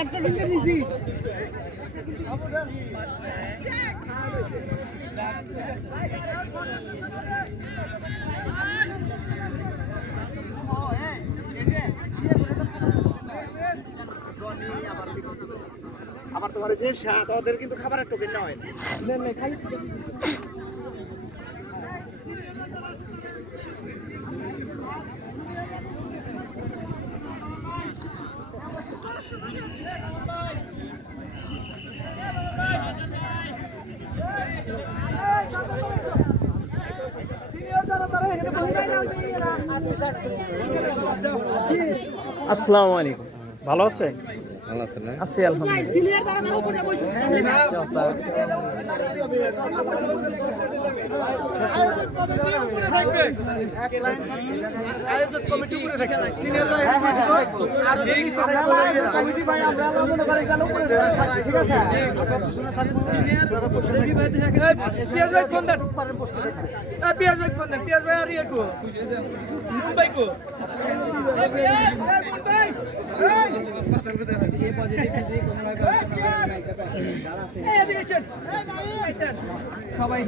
একটা কিনতে নিছি আবার তোমার যে স্বাদ ওদের কিন্তু খাবারের টোকেন না হয় আসসালামু আলাইকুম, ভালো আছে? ভালো আছেন না? আছি সবাই